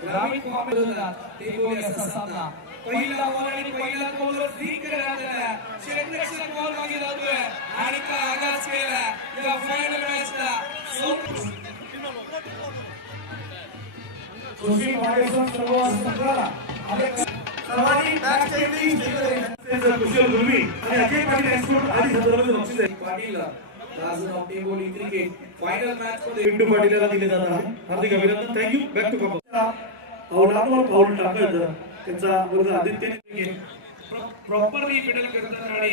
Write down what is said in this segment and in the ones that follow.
ग्रामीण विरोधात ते गोल असा सामना पहिला बॉल आणि पहिला गोल फ्लिक करण्यात आला क्षेत्ररक्षक बॉल मागे जातोय आणि का आगाज केला या फायनल मॅचला कुशल गुरवी आणि अजय पाटील एक्सपोर्ट आदी संदर्भात बक्षीस आहे. फायनल मॅच मध्ये पिंटू पाटीलला दिले जात आहे हार्दिक अभिनंदन थँक्यू बॅक टू कप पाऊल त्यांचा आदित्यने प्रॉपरली पेडल आणि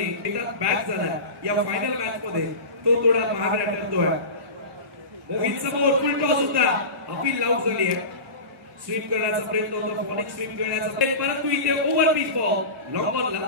बॅक झाला. या फायनल मॅच मध्ये तो थोडा महागडा ठरतोय मोहित समोर फुल टॉस होता अपील लाऊट झाली आहे. स्वीप करण्याचा प्रयत्न होता फॉनिक स्वीप करण्याचा प्रयत्न. परंतु इथे ओव्हर पिच बॉल लॉंग बॉलला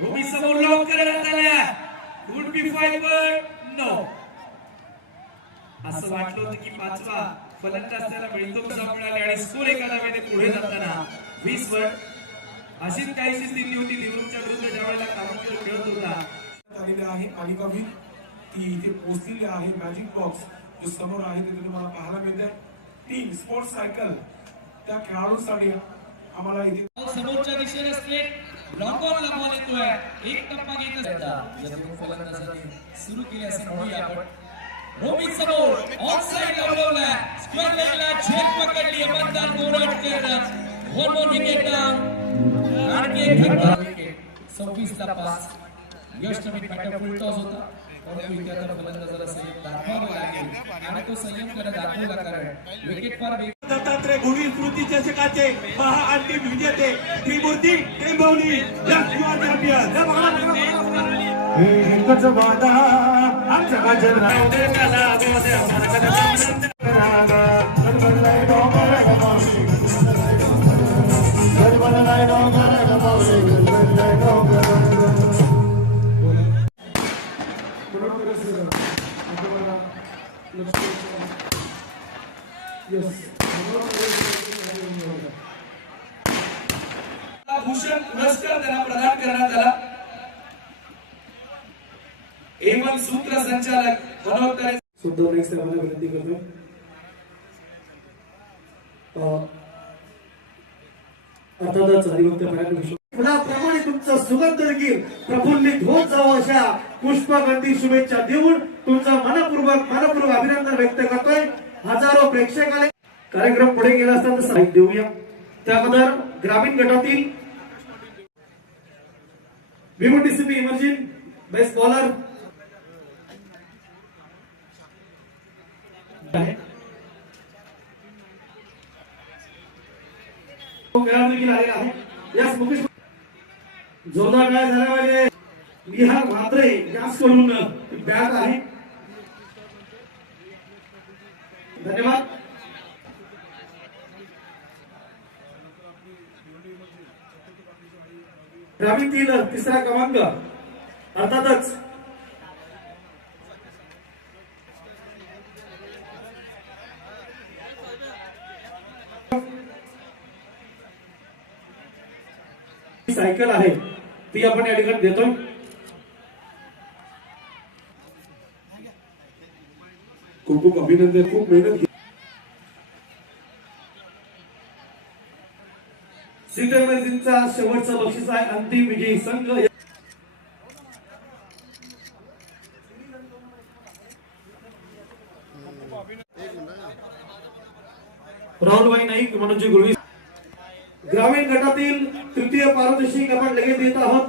भूमी समोर लॉक करण्यात आला वुड बी फायबर नो असं वाटलं होतं की पाचवा फलंदाज त्याला मिळतो कसा मिळाले आणि स्कोर एका धावेने पुढे जाताना. वीस वर अशीच काहीशी स्थिती होती. निवृत्तच्या विरुद्ध ज्यावेळेला काउंटर खेळत होता. आलेले आहे मालिका व्ही ती इथे पोहोचलेली आहे. मॅजिक बॉक्स जो समोर आहे तिथे तुम्हाला पाहायला मिळते टीम स्पोर्ट्स सायकल त्या खेळाडूंसाठी आम्हाला इथे समोरच्या दिशेने स्ट्रेट लॉंग बॉलला बॉल येतोय एक टप्पा घेत असता फलंदाजांनी सुरू केले असे म्हणूया आपण रोमित समोर ऑन साइड लावला स्क्वेअर लेगला झेल पकडली मतदार गोरट करत वन मोर विकेट डाऊन आणखी एक धक्का विकेट 26 ला पास यश नवीन बॅटर फुल टॉस होता परंतु इथे आता फलंदाजाला संयम दाखवावा लागेल आणि तो संयम त्याला दाखवला कारण विकेट फार वेग दत्तात्रय गुढी स्मृती चषकाचे महाअंतिम विजेते Trimurti Tembavali S U R champion Bhushan पुरस्कार त्यांना प्रदान करण्यात आला एवन सूत्र संचालक मनोहर करे सुद्धा साहेबांना विनंती करतो अर्थातच हरिभक्त मराठी विश्व फुलाप्रमाणे तुमचा सुगंध देखील प्रफुल्लित होत जावं अशा पुष्पगंधी शुभेच्छा देऊन तुमचं मनपूर्वक मनपूर्वक अभिनंदन व्यक्त करतोय. हजारो प्रेक्षकाने कार्यक्रम पुढे गेला असताना साहित्य देऊया. त्याबद्दल ग्रामीण गटातील विमो डीसीपी इमर्जिंग बेस्ट बॉलर खेळाडू देखील आलेला आहे यास मुकेश जोरदार काय झाला पाहिजे निहार म्हात्रे याच कडून बॅट आहे धन्यवाद ग्रामीणतील तिसरा क्रमांक. अर्थातच सायकल आहे. ती आपण या ठिकाणी देतोय. खूप खूप अभिनंदन खूप मेहनत घेतली. शेवटचा बक्षीस आहे. अंतिम विजयी संघ. राहुलभाई नाईक मनोजी गुळवी ग्रामीण गटातील तृतीय पारितोषिक आपण लगेच देत आहोत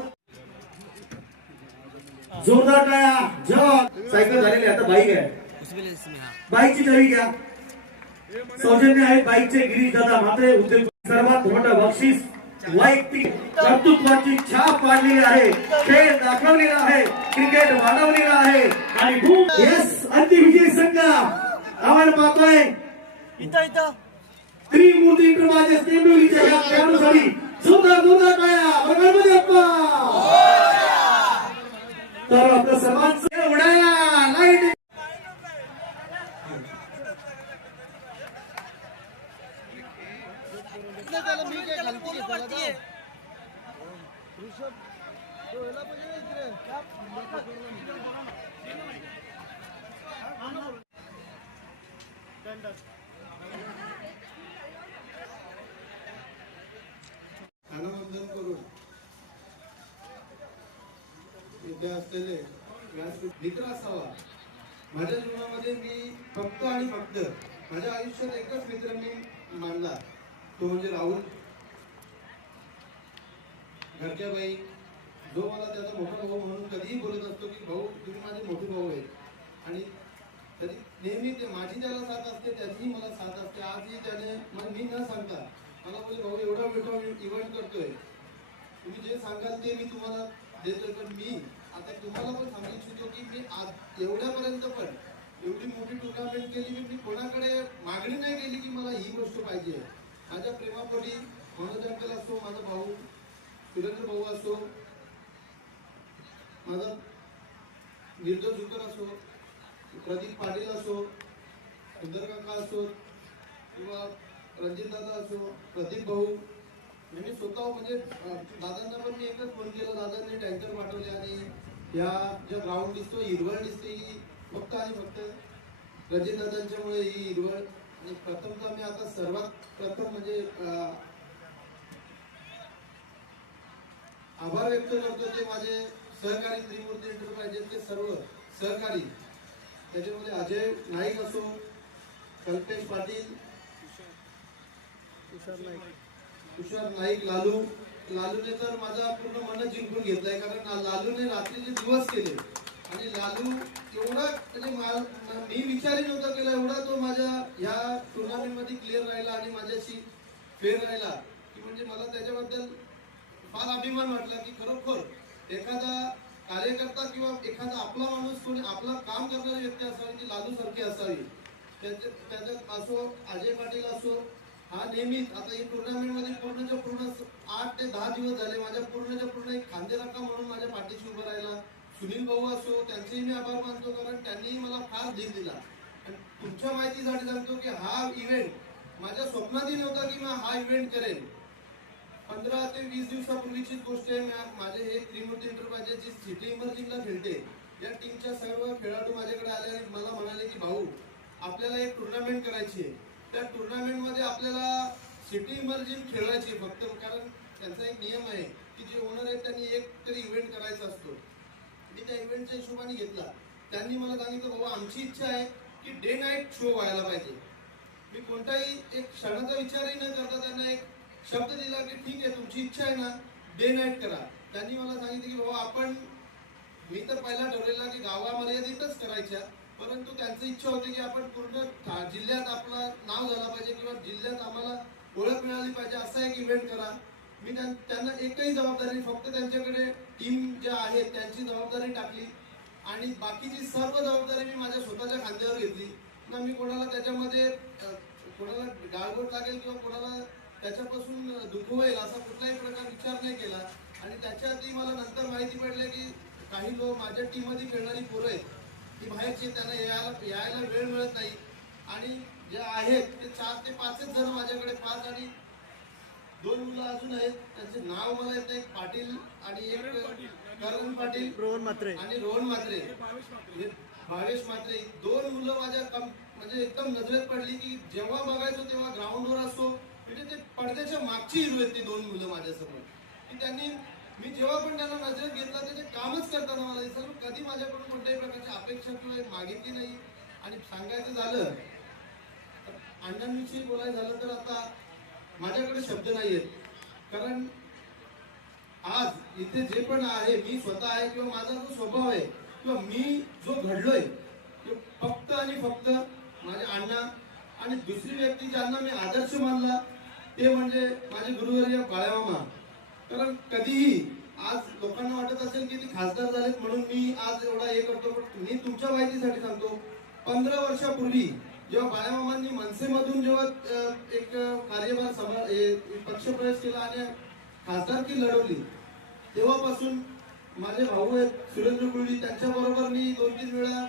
जोरदार टाळ्या जवान सायकल झालेली आता बाईक आहे. बाईकची चावी घ्या. सौजन्य आहे बाईकचे गिरीश दादा मात्रे उद्योग सर्वात मोठं बक्षीस वैयक्तिक कर्तृत्वाची छाप पाडलेली आहे. खेळ दाखवलेला आहे क्रिकेट वाढवलेला आहे. आणि खूप येस अंतिमविजयी संघ. आपण पाहतोय. त्रिमूर्ती इंटरमाजेस टेंडुलीच्या या खेळाडूसाठी जोरदार जोरदार टाळ्या बघामध्ये अप्पा तर आपलं सर्वांचं उडाया स्थानवंदन करून इथे असलेले व्यासपीठ मित्र असावा. माझ्या जीवनामध्ये मी फक्त आणि फक्त माझ्या आयुष्यात एकच मित्र मी मानला. तो म्हणजे राहुल. घरच्याबाई जो मला त्याचा मोठा भाऊ म्हणून कधीही बोलत असतो की भाऊ तुम्ही माझे मोठे भाऊ आहेत. आणि तरी नेहमी ते माझी त्याला साथ असते त्याचीही मला साथ असते. आजही त्याने मग मी न सांगता मला बोले भाऊ एवढा मोठा इव्हेंट करतोय. तुम्ही जे सांगाल ते मी तुम्हाला देतोय पण मी आता तुम्हाला पण सांगू इच्छितो की मी आज एवढ्यापर्यंत पण एवढी मोठी टुर्नामेंट केली की मी कोणाकडे मागणी नाही केली की मला ही गोष्ट पाहिजे. माझ्या प्रेमापोटी मनोज अंकल असतो माझा भाऊ सुरेंद्र भाऊ असो माझा निर्दोष सुकर असो प्रदीप पाटील असो सुंदर काका असो किंवा रणजित दादा असो प्रदीप भाऊ मी स्वतः म्हणजे दादांना पण मी एकच फोन केला दादांनी टँकर पाठवले आणि या ज्या ग्राउंड दिसतो हिरवळ दिसते ही फक्त आणि फक्त रणजित दादांच्यामुळे ही हिरवळ. आणि प्रथमतः मी आता सर्वात प्रथम म्हणजे आभार व्यक्त करतो ते माझे सहकारी त्रिमूर्ती एंटरप्राइजेसचे सर्व सहकारी. त्याच्यामध्ये अजय नाईक असो कल्पेश पाटील तुषार नाईक. लालू. लालूने तर माझा पूर्ण मन जिंकून घेतलाय कारण लालूने रात्रीचे दिवस केले. आणि लालू एवढा म्हणजे मा- विचारही नव्हता केला एवढा तो माझ्या ह्या टुर्नामेंटमध्ये क्लिअर राहिला आणि माझ्याशी फेर राहिला की म्हणजे मला त्याच्याबद्दल फार अभिमान वाटला की खरोखर एखादा कार्यकर्ता किंवा एखादा आपला माणूस कोणी आपला काम करणारी व्यक्ती असावी ती लालू सारखी असावी. त्याच्या- त्याच्यात असो अजय पाटील असो हा नेहमीच आता ही टुर्नामेंटमध्ये पूर्णच्या पूर्ण आठ ते दहा दिवस झाले माझ्या पूर्णच्या पूर्ण एक खांदेराका म्हणून माझ्या पाठीशी उभं राहिला. सुनील भाऊ असो त्यांचेही मी आभार मानतो कारण त्यांनीही मला फार धीर दिला. तुमच्या माहितीसाठी सांगतो की हा इव्हेंट माझ्या स्वप्नातही नव्हता की मी हा इव्हेंट करेन. पंधरा ते वीस दिवसापूर्वीची गोष्ट आहे माझे हे त्रिमूर्ती एंटरप्राइजेसची सिटी इमर्जिंगला खेळते या टीमच्या सर्व खेळाडू माझ्याकडे आले आणि मला म्हणाले की भाऊ आपल्याला एक टुर्नामेंट करायची आहे. त्या टुर्नामेंटमध्ये आपल्याला सिटी इमर्जिंग खेळायची फक्त कारण त्यांचा एक नियम आहे की जे ओनर आहेत त्यांनी एक तरी इव्हेंट करायचा असतो. मी त्या इव्हेंटच्या हिशोबाने घेतला. त्यांनी मला सांगितलं बाबा आमची इच्छा आहे की डे नाईट शो व्हायला पाहिजे. मी कोणताही एक क्षणाचा विचारही न करता त्यांना एक शब्द दिला की ठीक आहे तुमची इच्छा आहे ना डे नाईट करा. त्यांनी मला सांगितलं की बाबा आपण मी तर पहिला ठरवलेला की गावामर्यादितच करायच्या परंतु त्यांची इच्छा होती की आपण पूर्ण जिल्ह्यात आपलं नाव झाला पाहिजे किंवा जिल्ह्यात आम्हाला ओळख मिळाली पाहिजे असा एक इव्हेंट करा. मी त्यांना एकही जबाबदारी फक्त त्यांच्याकडे टीम ज्या आहेत त्यांची जबाबदारी टाकली. आणि बाकीची सर्व जबाबदारी मी माझ्या स्वतःच्या खांद्यावर घेतली. ना मी कोणाला त्याच्यामध्ये कोणाला गाळबोट लागेल किंवा कोणाला त्याच्यापासून दुखवेल असा कुठलाही प्रकार विचार नाही केला. आणि त्याच्यातही मला नंतर माहिती पडलं की काही लोक माझ्या टीममध्ये खेळणारी पोरं आहेत. ती बाहेरची त्यांना यायला यायला वेळ मिळत नाही. आणि जे आहेत ते चार ते पाचच जण माझ्याकडे पाच आणि दोन मुलं अजून आहेत. त्यांचे नाव मला येत नाही पाटील आणि एक करण पाटील. रोहन मात्रे आणि रोहन मात्रे हे भावेश मात्रे दोन मुलं माझ्या कम- म्हणजे एकदम नजरेत पडली की जेव्हा बघायचो तेव्हा ग्राउंडवर असो म्हणजे ते पडद्याच्या मागची हिरो आहेत ती दोन मुलं माझ्यासमोर. की त्यांनी मी जेव्हा पण त्यांना नजरेत घेतला ते कामच करताना मला दिसलं कधी माझ्याकडून कोणत्याही प्रकारची अपेक्षा किंवा मागितली नाही. आणि सांगायचं झालं अण्णांविषयी बोलायचं झालं तर आता माझ्याकडे शब्द नाही आहेत. कारण आज इथे जे पण आहे मी स्वतः आहे किंवा माझा जो स्वभाव आहे किंवा मी जो घडलोय तो फक्त आणि फक्त माझ्या अण्णा आणि दुसरी व्यक्ती ज्यांना मी आदर्श मानला ते म्हणजे माझे गुरुवर्य बाळामामा कारण कधीही आज लोकांना वाटत असेल की ते खासदार झालेत म्हणून मी आज एवढा हे करतो पण मी तुमच्या माहितीसाठी सांगतो पंधरा वर्षापूर्वी जेव्हा बाळामामांनी मनसेमधून जेव्हा एक कार्यभार सभा पक्षप्रवेश केला आणि खासदारकी लढवली तेव्हापासून माझे भाऊ आहेत सुरेंद्र कुळी त्यांच्या बरोबर मी दोन तीन वेळा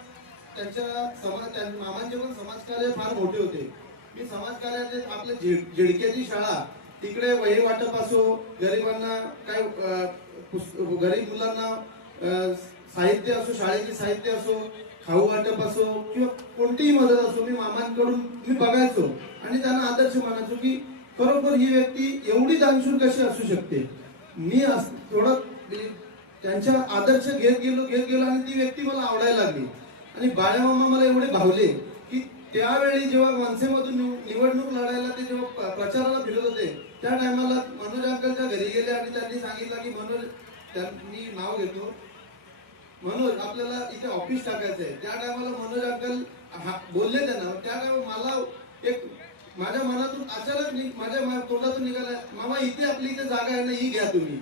त्यांच्या समाज मामांचे पण समाजकार्य फार मोठे होते. मी समाजकार्याचे आपल्या झिडक्याची शाळा तिकडे वही वाटप असो गरिबांना काय गरीब मुलांना साहित्य असो शाळेचे साहित्य असो खाऊ वाटप असो किंवा कोणतीही मदत असो मी मामांकडून मी बघायचो आणि त्यांना आदर्श मानायचो की खरोखर ही व्यक्ती एवढी दानशूर कशी असू शकते? मी अस- थोडं त्यांच्या आदर्श घेत गेलो घेत गेलो आणि ती व्यक्ती मला आवडायला लागली. आणि बाळामामा मला एवढे भावले. त्यावेळी जेव्हा मनसेमधून निवडणूक लढायला ते जेव्हा प्रचाराला फिरत होते त्या टायमाला मनोज अंकलच्या घरी गेले आणि त्यांनी सांगितलं की मनोज त्यांनी मी नाव घेतो. मनोज आपल्याला इथे ऑफिस टाकायचं आहे त्या टायमाला मनोज अंकल बोलले त्यांना. त्या टायमा मला एक माझ्या मनातून अचानक माझ्या तोंडातून निघाला मामा इथे आपली इथे जागा आहे ना ही घ्या तुम्ही.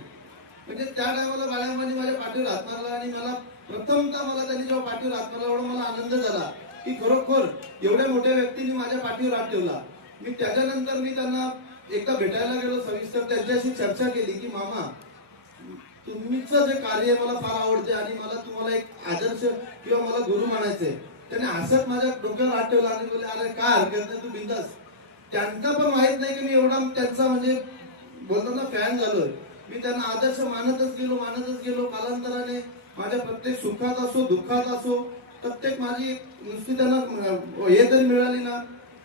म्हणजे त्या टायमाला बाळामाने माझ्या पाठीवर हात मारला आणि मला प्रथमतः मला त्यांनी जेव्हा पाठीवर हात मारला एवढा मला आनंद झाला. की खरोखर एवढ्या मोठ्या व्यक्तीने माझ्या पाठीवर हात ठेवला. मी त्याच्यानंतर मी त्यांना एकदा भेटायला गेलो सविस्तर त्यांच्याशी चर्चा केली की मामा तुमचं जे कार्य मला फार आवडते आणि मला तुम्हाला एक आदर्श किंवा मला गुरु मानायचंय त्याने हसत माझ्या डोक्यावर हात ठेवला आणि बोलले अरे काय हरकत नाही तू बिंदास त्यांना पण माहीत नाही की मी एवढा त्यांचा म्हणजे बोलताना फॅन झालोय. मी त्यांना आदर्श मानतच गेलो मानतच गेलो. कालांतराने माझ्या प्रत्येक सुखात असो दुःखात असो प्रत्येक माझी नुसती त्यांना हे तरी मिळाली ना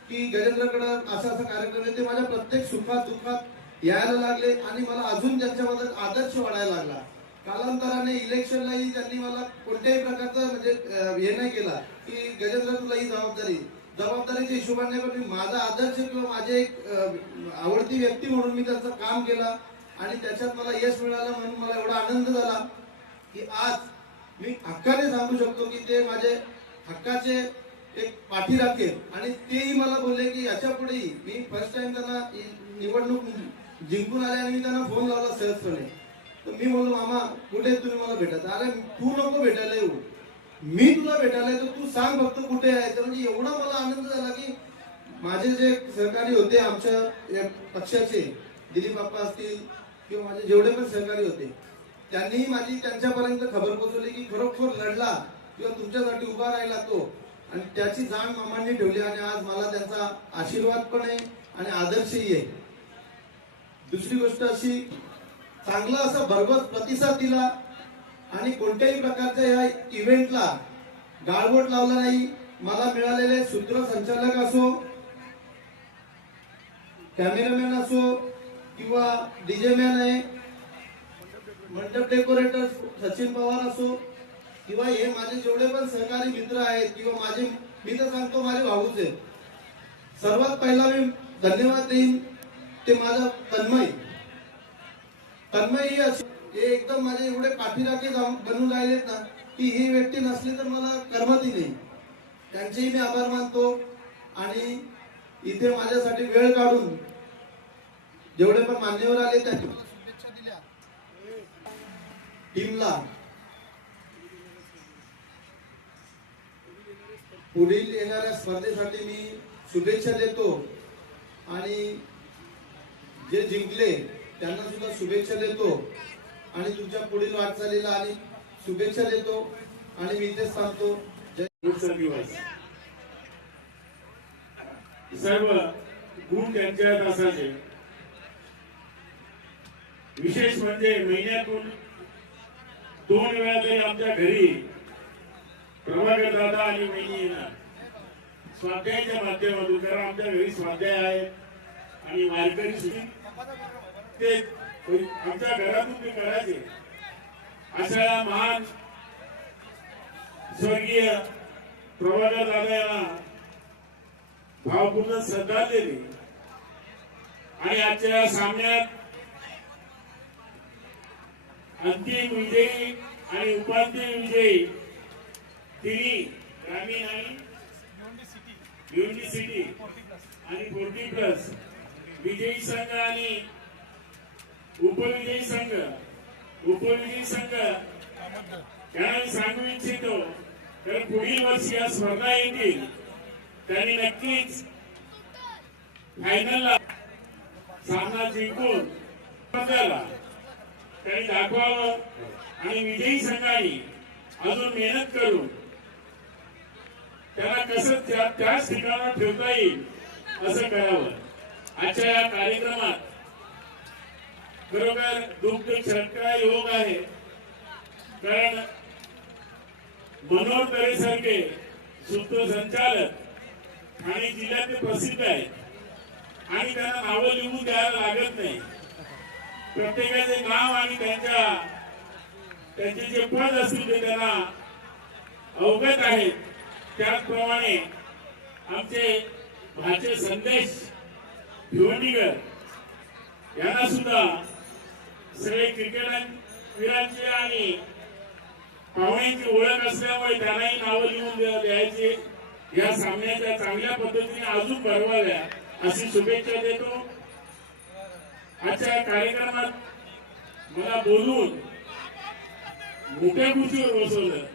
की गजेंद्रकडे असा असा कार्यक्रम आहे ते माझ्या प्रत्येक सुखात दुःखात यायला लागले आणि मला अजून त्यांच्याबद्दल आदर्श वाढायला लागला. कालांतराने इलेक्शनलाही त्यांनी मला कोणत्याही प्रकारचं म्हणजे हे नाही केला की गजेंद्र तुला ही जबाबदारी. जबाबदारीच्या हिशोबाने पण मी माझा आदर्श किंवा माझे एक आवडती व्यक्ती म्हणून मी त्याचं काम केलं आणि त्याच्यात मला यश मिळालं म्हणून मला एवढा आनंद झाला की आज मी हक्काने सांगू शकतो की ते माझे हक्काचे एक पाठी राखेल. आणि तेही मला बोलले की याच्या पुढेही मी फर्स्ट टाइम त्यांना निवडणूक जिंकून आले आणि मी त्यांना फोन लावला सहजपणे. तर मी बोललो मामा कुठे तुम्ही मला भेटत अरे तू नको भेटायला येऊ. मी तुला भेटायला येतो तू सांग फक्त कुठे आहे. तर म्हणजे एवढा मला आनंद झाला की माझे जे सहकारी होते आमच्या या पक्षाचे दिलीप बाप्पा असतील किंवा माझे जेवढे पण सहकारी होते त्यांनीही माझी त्यांच्यापर्यंत खबर पोहोचवली की खरोखर लढला. किंवा तुमच्यासाठी उभा राहिला तो. आणि त्याची जाण मामांनी ठेवली आणि आज मला त्यांचा आशीर्वाद पण आहे आणि आदर्शही आहे. दुसरी गोष्ट अशी चांगला असा भरघोस प्रतिसाद दिला आणि कोणत्याही प्रकारच्या या इव्हेंटला गाळबोट लावला नाही. मला मिळालेले सूत्रसंचालक असो कॅमेरामॅन असो किंवा डीजे मॅन आहे मंडप डेकोरेटर सचिन पवार असो किंवा हे माझे जेवढे पण सहकारी मित्र आहेत किंवा माझे मी तर सांगतो माझे भाऊच आहेत. सर्वात पहिला मी धन्यवाद देईन ते माझा तन्मय. तन्मय ही हे एकदम माझे एवढे पाठीराखे बनून राहिलेत ना की ही व्यक्ती नसली तर मला करमतही नाही. त्यांचेही मी आभार मानतो आणि इथे माझ्यासाठी वेळ काढून जेवढे पण मान्यवर आले त्यांनी मला शुभेच्छा दिल्या. टीमला. पुढील येणाऱ्या स्पर्धेसाठी मी शुभेच्छा देतो. आणि जे जिंकले त्यांना सुद्धा शुभेच्छा देतो. आणि तुमच्या पुढील वाटचालीला आणि शुभेच्छा देतो. आणि मी इथेच सांगतो दिवस. सर्व गुण त्यांच्यात असायचे. विशेष म्हणजे महिन्यातून दोन वेळा तरी आमच्या घरी प्रभाकर दादा आणि मी येणार. स्वाध्यायाच्या माध्यमातून कारण आमच्या घरी स्वाध्याय आहे आणि वारकरी सुद्धा ते आमच्या घरातून ते करायचे. अशा महान स्वर्गीय प्रभाकर दादा यांना भावपूर्ण श्रद्धांजली आणि आजच्या सामन्यात अंतिम विजयी आणि उपांत्य विजयी तिन्ही ग्रामीण आणि भिवंडी सिटी. आणि फोर्टी प्लस विजयी संघ आणि उपविजयी संघ. उपविजयी संघ. मी सांगू इच्छितो तर पुढील वर्षी या स्पर्धा येतील. त्यांनी नक्कीच फायनलला सामना जिंकून स्पर्धेला त्यांनी दाखवावं आणि विजयी संघाने अजून मेहनत करून त्यांना कसं त्या त्याच ठिकाणावर ठेवता येईल असं करावं आजच्या या कार्यक्रमात खरोखर दुग्ध छटका योग आहे. कारण मनोहर तरेसारखे सूत्रसंचालक ठाणे जिल्ह्यातले प्रसिद्ध आहेत. आणि त्यांना नावं लिहून द्यायला लागत नाही. प्रत्येकाचे नाव आणि त्यांच्या त्यांचे जे पद असतील ते त्यांना अवगत आहेत. त्याचप्रमाणे आमचे भाचे संदेश भिवंडीकर यांना सुद्धा सगळे क्रिकेटवीरांचे आणि पाहुण्यांची ओळख असल्यामुळे त्यांनाही नावं लिहून द्यायची. या सामन्याच्या चांगल्या पद्धतीने अजून भरवाव्या अशी शुभेच्छा देतो. आजच्या कार्यक्रमात मला बोलून मोठ्या खुशीवर बसवलं.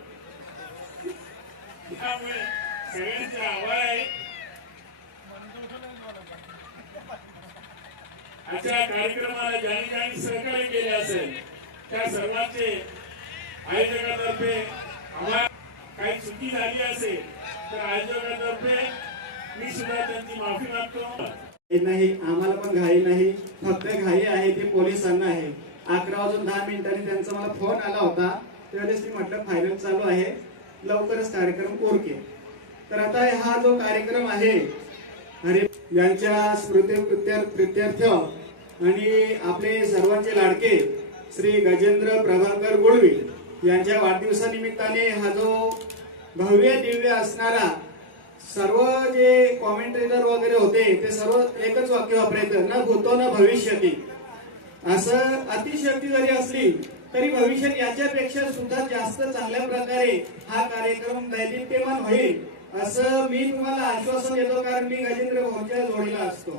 त्यामुळे सगळ्यांचे आभार आहे. आजच्या कार्यक्रमाला ज्यांनी ज्यांनी सहकार्य केले असेल त्या सर्वांचे आयोजकातर्फे आम्हाला काही चुकी झाली असेल तर आयोजकातर्फे मी सुद्धा त्यांची माफी मागतो. नाही आम्हाला पण घाई नाही. फक्त घाई आहे ते पोलिसांना आहे. अकरा वाजून दहा मिनिटांनी त्यांचा मला फोन आला होता. त्यावेळेस मी म्हटलं फायनल चालू आहे. लवकरच कार्यक्रम कोरके. तर आता हा जो कार्यक्रम आहे हरी यांच्या स्मृती प्रित्यर्थ आणि आपले सर्वांचे लाडके श्री गजेंद्र प्रभाकर गुळवी यांच्या वाढदिवसानिमित्ताने हा जो भव्य दिव्य असणारा सर्व जे कॉमेंटेटर वगैरे होते ते सर्व एकच वाक्य वापरायचं न भूतो न भविष्यती. असं अतिशक्ती जरी असली तरी भविष्यात याच्यापेक्षा सुद्धा जास्त चांगल्या प्रकारे हा कार्यक्रम दैदिप्यमान होईल असं मी तुम्हाला आश्वासन देतो कारण मी गजेंद्र भाऊच्या जोडीला असतो.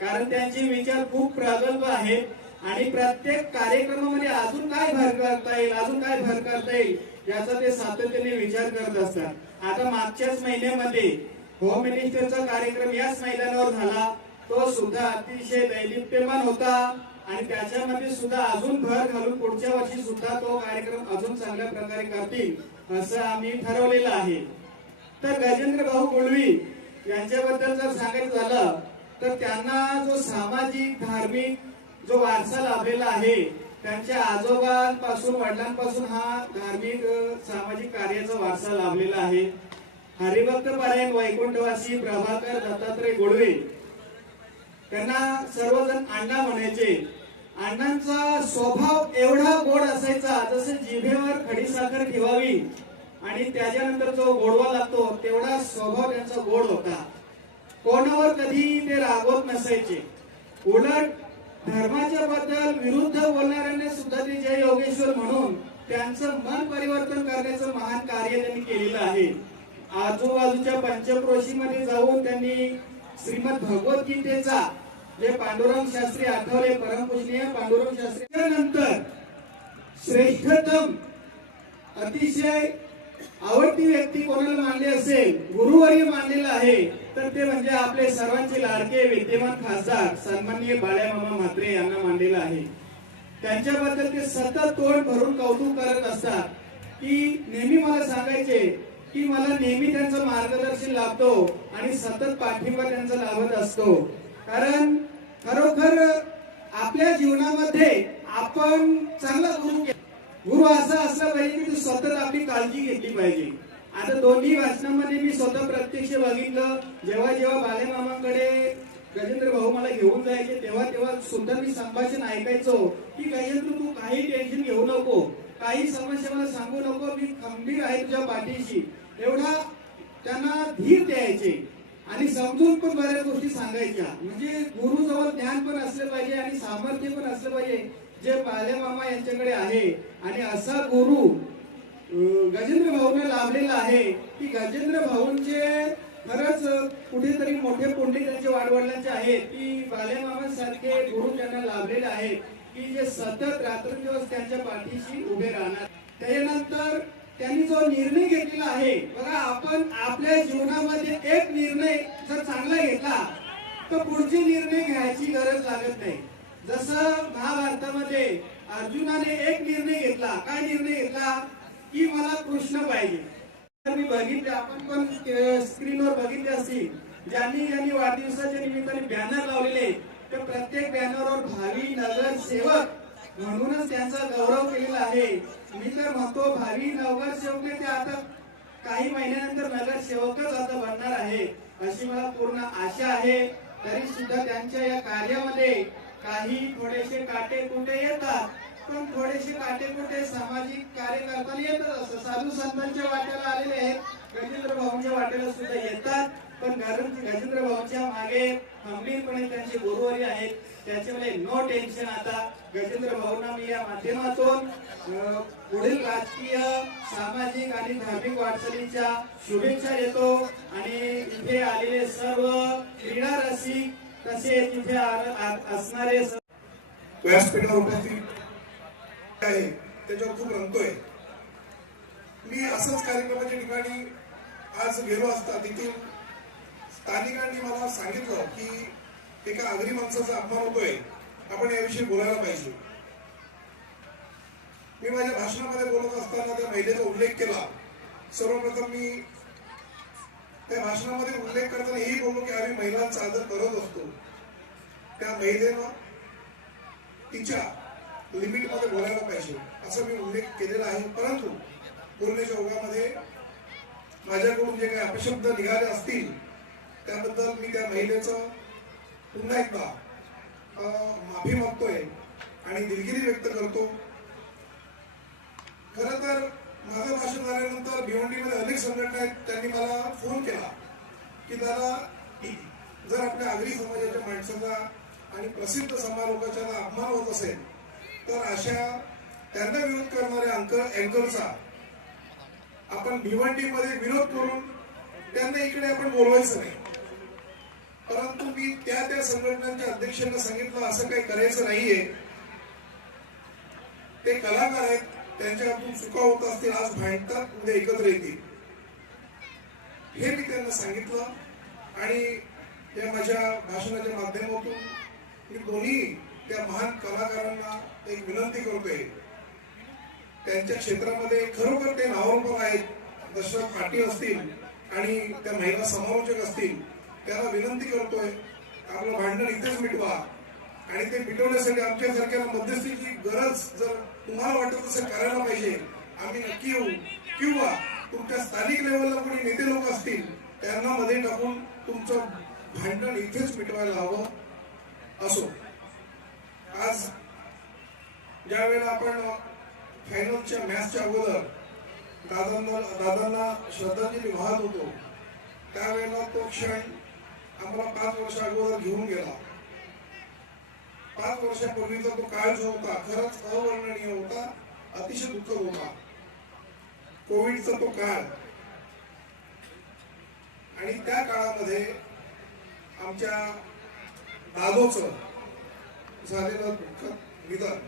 कारण त्यांचे विचार खूप प्रगल्भ आहेत आणि प्रत्येक कार्यक्रमामध्ये अजून काय भर करता येईल अजून काय भर करता येईल याचा ते सातत्याने विचार करत असतात. आता मागच्याच महिन्यामध्ये होम मिनिस्टरचा कार्यक्रम याच मैदानावर झाला. तो सुद्धा अतिशय दैदिप्यमान होता. आणि त्याच्यामध्ये सुद्धा अजून भर घालून पुढच्या वर्षी सुद्धा तो कार्यक्रम अजून चांगल्या प्रकारे करतील असं आम्ही ठरवलेलं आहे. तर गजेंद्र भाऊ गुळवी यांच्याबद्दल जर सांगायचं झालं तर त्यांना जो सामाजिक धार्मिक जो वारसा लाभलेला आहे त्यांच्या आजोबांपासून वडिलांपासून हा धार्मिक सामाजिक कार्याचा वारसा लाभलेला आहे. हरिभक्त पारायण वैकुंठवासी प्रभाकर दत्तात्रय गोडवे त्यांना सर्वजण अण्णा म्हणायचे अण्णांचा स्वभाव एवढा गोड असायचा जसे जिभेवर खडीसाखर ठेवावी आणि त्याच्यानंतर जो गोडवा लागतो तेवढा स्वभाव त्यांचा गोड होता. कोणावर कधी ते रागवत नसायचे. उलट धर्माच्या बद्दल विरुद्ध बोलणाऱ्यांनी सुद्धा ते जय योगेश्वर म्हणून त्यांचं मन परिवर्तन करण्याचं महान कार्य त्यांनी केलेलं आहे. आजूबाजूच्या पंचक्रोशीमध्ये जाऊन त्यांनी श्रीमद भगवद्गीतेचा जे पांडुरंग शास्त्री आठवले परमपूजनीय पांडुरंग शास्त्री. नंतर श्रेष्ठतम अतिशय आवडती व्यक्ती कोणाला मानली असेल गुरुवर्य मानलेला आहे तर ते म्हणजे आपले सर्वांचे लाडके विद्यमान खासदार सन्माननीय बाळ्यामामा म्हात्रे यांना मानलेलं आहे. त्यांच्याबद्दल ते सतत तोंड भरून कौतुक करत असतात. की नेहमी मला सांगायचे की मला नेहमी त्यांचं मार्गदर्शन लाभतो आणि सतत पाठिंबा त्यांचा लाभत असतो. कारण खरोखर आपल्या जीवनामध्ये आपण चांगला गुरु गुरु असा असला पाहिजे की तू स्वतः आपली काळजी घेतली पाहिजे. आता दोन्ही भाषणामध्ये मी स्वतः प्रत्यक्ष बघितलं. जेव्हा जेव्हा बालेमामांकडे गजेंद्र भाऊ मला घेऊन जायचे तेव्हा तेव्हा सुद्धा मी संभाषण ऐकायचो की गजेंद्र तू काही टेन्शन घेऊ नको. काही समस्या मला सांगू नको. मी खंबीर आहे तुझ्या पाठीशी. एवढा त्यांना धीर द्यायचे. आणि समजून पण बऱ्याच गोष्टी सांगायच्या. म्हणजे गुरुजवळ ज्ञान पण असलं पाहिजे आणि सामर्थ्य पण असलं पाहिजे जे बालेमामा यांच्याकडे आहे. आणि असा गुरु गजेंद्र भाऊने लाभलेला आहे. की गजेंद्र भाऊंचे खरंच कुठेतरी मोठे पुंडे त्यांचे वाडवडिलांचे आहेत. की बालेमामांसारखे गुरु त्यांना लाभलेले आहेत. की जे सतत रात्रंदिवस त्यांच्या पाठीशी उभे राहणार. त्याच्यानंतर त्यांनी जो निर्णय घेतलेला आहे बघा आपण आपल्या जीवनामध्ये एक निर्णय जर चांगला घेतला तर पुढचे निर्णय घ्यायची गरज लागत नाही. जसं महाभारतामध्ये अर्जुनाने एक निर्णय घेतला काय निर्णय घेतला? की मला कृष्ण पाहिजे. तर मी बघितले आपण पण स्क्रीनवर बघितले असतील ज्यांनी ज्यांनी वाढदिवसाच्या निमित्ताने बॅनर लावलेले तर प्रत्येक बॅनरवर भावी नगरसेवक म्हणूनच त्यांचा गौरव केलेला आहे. मी तर म्हणतो भावी नगरसेवक ते आता काही महिन्यानंतर नगरसेवकच आता बनणार आहे. अशी मला पूर्ण आशा आहे. तरी सुद्धा त्यांच्या या कार्यामध्ये काही थोडेसे काटे कुठे येतात. पण थोडेसे काटे कुठे सामाजिक कार्य करताना येतात. असं साधू संतांच्या वाट्याला आलेले आहेत. गजेंद्र भाऊंच्या वाट्याला सुद्धा येतात. पण कारण गजेंद्र भाऊच्या मागे खंबीरपणे त्यांचे गुरुवारी आहेत त्याच्यामुळे नो टेन्शन आता. गजेंद्र भाऊंना मी या माध्यमातून पुढील राजकीय सामाजिक आणि धार्मिक वाटचालीच्या शुभेच्छा देतो. आणि इथे आलेले सर्व क्रीडा रसिक तसेच इथे आ- असणारे व्यासपीठावर उपस्थित आहे. त्याच्यावर खूप रंगतोय मी असंच कार्यक्रमाच्या ठिकाणी आज गेलो असता तिथून स्थानिकांनी मला सांगितलं की एका आगरी माणसाचा अपमान होतोय आपण याविषयी बोलायला पाहिजे. मी माझ्या भाषणामध्ये बोलत असताना त्या महिलेचा उल्लेख केला. सर्वप्रथम मी त्या भाषणामध्ये उल्लेख करताना हेही बोललो की आम्ही महिलांचा आदर करत असतो. त्या महिलेनं तिच्या लिमिटमध्ये बोलायला पाहिजे असं मी उल्लेख केलेला आहे. परंतु पूर्णेच्या ओघामध्ये माझ्याकडून जे काही अपशब्द निघाले असतील त्याबद्दल मी त्या महिलेचं पुन्हा एकदा अं, माफी मागतोय आणि दिलगिरी व्यक्त करतो. खर तर माझं भाषण झाल्यानंतर भिवंडीमध्ये अनेक संघटना आहेत त्यांनी मला फोन केला की दादा जर आपल्या आगरी समाजाच्या माणसाचा आणि प्रसिद्ध समालोकाच्या अपमान होत असेल तर अशा त्यांना विरोध करणाऱ्या अंकर अँकरचा आपण भिवंडीमध्ये विरोध करून त्यांना इकडे आपण बोलवायचं नाही. परंतु मी त्या त्या संघटनांच्या अध्यक्षांना सांगितलं असं काही करायचं नाहीये. ते कलाकार आहेत त्यांच्या हातून चुका होत असतील आज भांडतात उद्या एकत्र येतील. हे मी त्यांना सांगितलं आणि या माझ्या भाषणाच्या माध्यमातून मी दोन्ही त्या महान कलाकारांना एक विनंती करतोय. त्यांच्या क्षेत्रामध्ये खरोखर ते नावारूपाला आहेत. दशरथ पाटील असतील आणि त्या महिला समालोचक असतील. त्याला विनंती करतोय. आपलं भांडण इथेच मिटवा. आणि ते मिटवण्यासाठी आमच्यासारख्या मध्यस्थीची गरज जर तुम्हाला वाटत असेल करायला पाहिजे आम्ही नक्की येऊ. किंवा तुमच्या स्थानिक लेवलला कोणी नेते लोक असतील त्यांना मध्ये टाकून तुमचं भांडण इथेच मिटवायला हवं असो. आज ज्या वेळेला आपण फायनलच्या मॅचच्या अगोदर दादांना दादांना श्रद्धांजली वाहत होतो त्यावेळेला तो क्षण आम्हाला पाच वर्ष अगोदर घेऊन गेला. पाच वर्षापूर्वीचा तो काळ जो होता. खरंच अवर्णनीय होता. अतिशय दुःखद होता. कोविडचा तो काळ. आणि त्या काळामध्ये आमच्या दादोच झालेलं दुःखद निधन.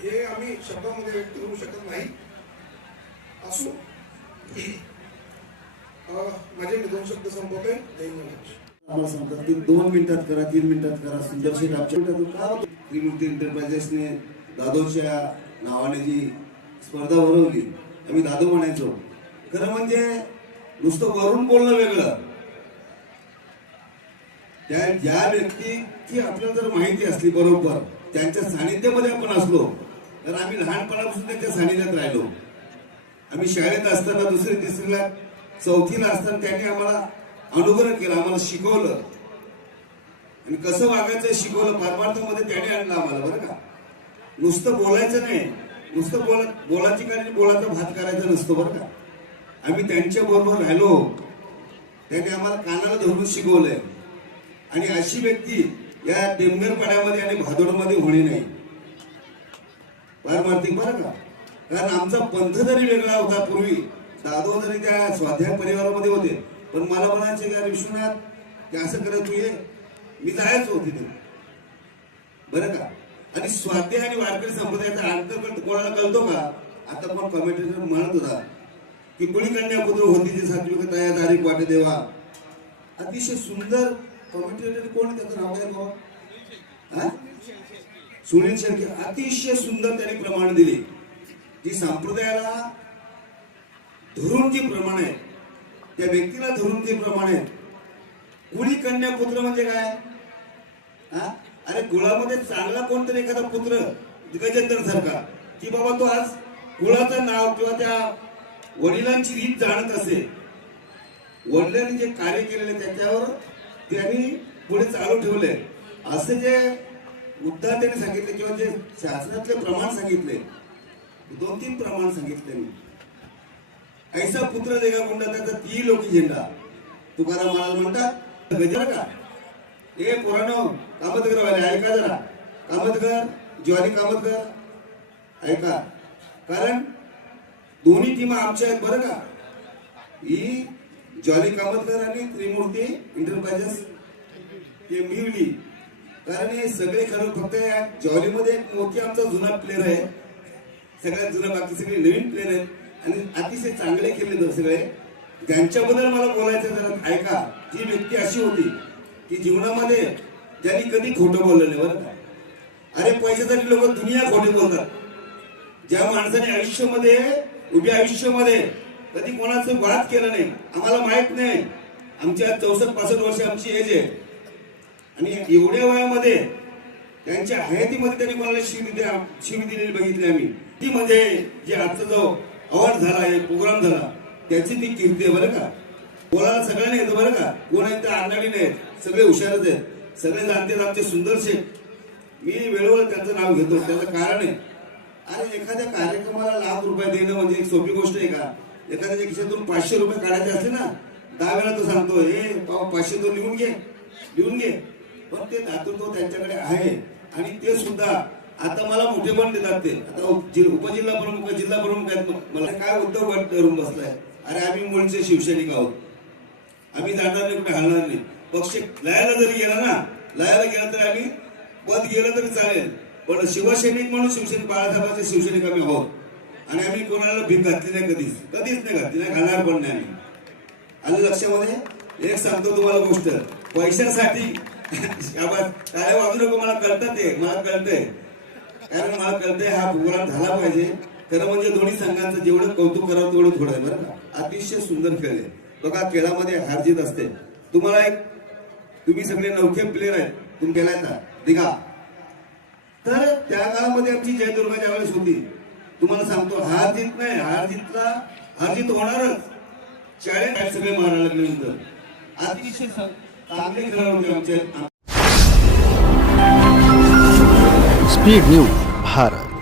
हे आम्ही शब्दामध्ये व्यक्त करू शकत नाही. असो अं, माझे मी दोन शब्द संपवतोय. आम्हाला सांगतात की दोन मिनिटात करा तीन मिनिटात करा. सुंदर शेठ आमच्या? त्रिमूर्ती एंटरप्राइजेसने दादोच्या नावाने जी स्पर्धा भरवली आम्ही दादो म्हणायचो. खरं म्हणजे नुसतं वरून बोलणं वेगळं. त्या ज्या व्यक्तीची आपल्याला जर माहिती असली बरोबर त्यांच्या सानिध्यामध्ये आपण असलो तर आम्ही लहानपणापासून त्यांच्या सानिध्यात राहिलो. आम्ही शाळेत असताना दुसरी तिसरीला चौथीला असताना त्यांनी आम्हाला अनुग्रह केला आम्हाला शिकवलं. आणि कसं वागायचं शिकवलं परमार्थामध्ये त्याने आणलं आम्हाला बरं का? नुसतं बोलायचं नाही. नुसतं बोला बोलाची कारण बोलाचा भात करायचा नसतो बरं का? आम्ही त्यांच्या बरोबर राहिलो. त्यांनी आम्हाला कानाला धरून शिकवलंय. आणि अशी व्यक्ती या टेमघर पाड्यामध्ये आणि भादोडमध्ये होणे नाही. पारमार्थिक बरं का? कारण आमचा पंथ जरी वेगळा होता पूर्वी दादो जरी त्या स्वाध्याय परिवारामध्ये होते. पण मला म्हणायचे का विश्वनाथ ते असं करत तू ये. मी होते तिथे. बरं का? आणि स्वाध्याय आणि वारकरी संप्रदायाचा अंतर्गत कोणाला कळतो का? आता पण कमेंटेटर म्हणत होता की कुणी कन्या पुत्र होती जी सात्विक तया तारीख वाटे देवा. अतिशय सुंदर कमेंटेटर कोण त्याचं नाव आहे बाबा? सुनील शेळके. अतिशय सुंदर त्यांनी प्रमाण दिले. जी संप्रदायाला धरून जी आहे त्या व्यक्तीला धरून जे कुणी कन्या पुत्र म्हणजे काय? हा? अरे कुळामध्ये चांगला कोणतरी एखादा पुत्र गजेंद्र सारखा की बाबा तो आज कुळाचं नाव किंवा त्या वडिलांची रीत जाणत असे. वडिलांनी जे कार्य केलेले त्याच्यावर त्यांनी पुढे चालू ठेवले. असे जे उद्धार त्यांनी सांगितले किंवा जे शासनातले प्रमाण सांगितले दोन तीन प्रमाण सांगितले मी. ऐसा पुत्र देगा मुंडा त्याचा ती लोकी झेंडा तुकाराम महाराज म्हणतात गजर का ए पोरानो कामतकर वाले ऐका जरा। कामतकर ज्वारी कामतकर ऐका। कारण दोन्ही टीमा आमच्या आहेत बरं का? ही ज्वारी कामतकर आणि त्रिमूर्ती इंटरप्राइजेस ते मिळली. कारण हे सगळे खरं फक्त या ज्वारीमध्ये एक मोठी आमचा जुना प्लेअर आहे. सगळ्यात जुना बाकी सगळे नवीन प्लेअर आहेत. आणि अतिशय चांगले केले तर सगळे. ज्यांच्याबद्दल मला बोलायचं जरा ऐका. जी व्यक्ती अशी होती की जीवनामध्ये ज्यांनी कधी खोटं बोललं नाही बरं का? अरे पैशासाठी लोक दुनिया खोटे बोलतात. ज्या माणसाने आयुष्यामध्ये उभ्या आयुष्यामध्ये कधी कोणाचं वाद केलं नाही आम्हाला माहीत नाही. आमच्या चौसष्ट पासष्ट वर्ष आमची एज आहे. आणि एवढ्या वयामध्ये त्यांच्या हयातीमध्ये त्यांनी कोणाला शिवी दिली शिवी दिलेली बघितली आम्ही. ती म्हणजे जे आजचा जो अवॉर्ड झाला एक प्रोग्राम झाला त्याची ती कीर्ती आहे बरं का? बोलायला सगळ्यांनी येतं बरं का? कोण आहेत त्या अण्णाडी नाहीत सगळे हुशारच आहेत. सगळे जाणते आमचे सुंदर शेख. मी वेळोवेळ त्यांचं नाव घेतो त्याचं कारण आहे. अरे एखाद्या कार्यक्रमाला लाख रुपये देणं म्हणजे एक सोपी गोष्ट आहे का? एखाद्याच्या खिशातून पाचशे रुपये काढायचे असले ना दहा वेळा तो सांगतो हे बाबा पाचशे तो लिहून घे लिहून घे. पण ते दातृत्व त्यांच्याकडे आहे. आणि ते सुद्धा आता मला मोठे पण देतात ते. आता उपजिल्हा प्रमुख जिल्हा प्रमुख आहेत. मला काय उद्धव गट करून बसलाय? अरे आम्ही मुळचे शिवसैनिक आहोत. आम्ही जाणार नाही कुठे हलणार नाही. पक्ष लयाला जरी गेला ना लयाला गेला तर आम्ही पद गेलं तरी चालेल. पण शिवसैनिक म्हणून शिवसैनिक बाळासाहेबांचे शिवसैनिक आम्ही आहोत. आणि आम्ही कोणाला भीक घातली नाही कधीच. कधीच नाही घातली. नाही घालणार पण नाही आम्ही. आलं लक्षामध्ये? एक सांगतो तुम्हाला गोष्ट. पैशासाठी बाजू नको मला कळतं ते. मला कळतंय. कारण मला कळतंय हा भूगोला झाला पाहिजे. खरं म्हणजे दोन्ही संघांचं जेवढं कौतुक करावं तेवढं थोडं आहे बरं का? अतिशय सुंदर खेळ आहे. बघा खेळामध्ये हार जीत असते. तुम्हाला एक तुम्ही सगळे नौखे प्लेअर आहेत. तुम्ही गेलाय का दिघा. तर त्या काळामध्ये आमची जयदुर्गा ज्यावेळेस होती तुम्हाला सांगतो हार जीत नाही हार जीतला हार जीत होणारच. शाळेत सगळे मारायला लागल्यानंतर अतिशय चांगले खेळाडू होते आमचे. Speed news Sahara.